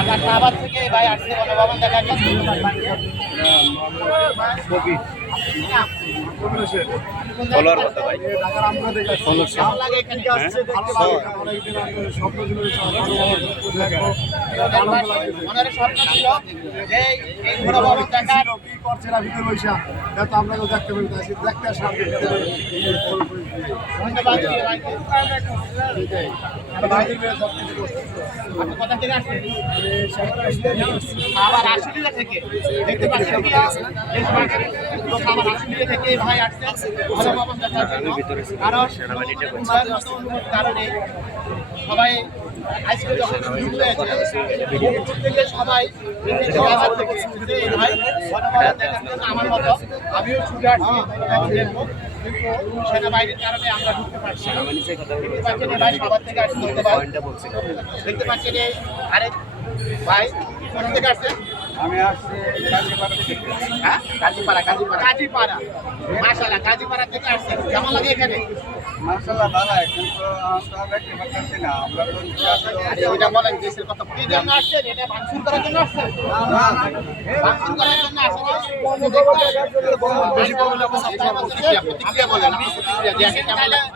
ঢাকার শাহবাগ থেকে ভাই আসছে গণভবন দেখার জন্য। ফলোয়ার কত ভাই? কেমন লাগে এখানে? মনের স্বপ্ন ছিল যে এই গণভবন দেখার। ধন্যবাদ ভাইকে। আপনি কোথা থেকে আসছেন? আবার আশুলিয়া থেকে দেখতে পাচ্ছেন কি আবার আশুলিয়া থেকে ভাই আসছেন গণভবন দেখার জন্য। কারণ অনুমতির কারণে সবাই আজকে যখন শুরু হয়েছে থেকে সবাই বাজার থেকে এসেছে এই ভাই গণভবন দেখার জন্য। আমার মতো আমিও ছুটে আসছি গণভবন দেখবো, কিন্তু সেনাবাহিনীর কারণে আমরা ঢুকতে পারছি না। দেখতে পাচ্ছেন এই ভাই সবার থেকে আসছে। দেখতে পাচ্ছেন এই আরেক ভাই কোথা থেকে আসছেন? আমি আসছি গাজীপাড়া থেকে। হ্যাঁ, গাজীপাড়া। মাশাআল্লাহ, গাজীপাড়া থেকে আসছেন। কেমন লাগে এখানে? মাশাআল্লাহ ভালো, কিন্তু আমরা দেখতে পাচ্ছি না। আমরা এটা বলেন দেশের কথা। কি জন্য আসছেন? এটা ভাঙচুর করার জন্য আসছেন? ভাঙচুর করার জন্য আসেন? বেশি প্রতিক্রিয়া বলেন, প্রতিক্রিয়া দেন কেমন লাগে?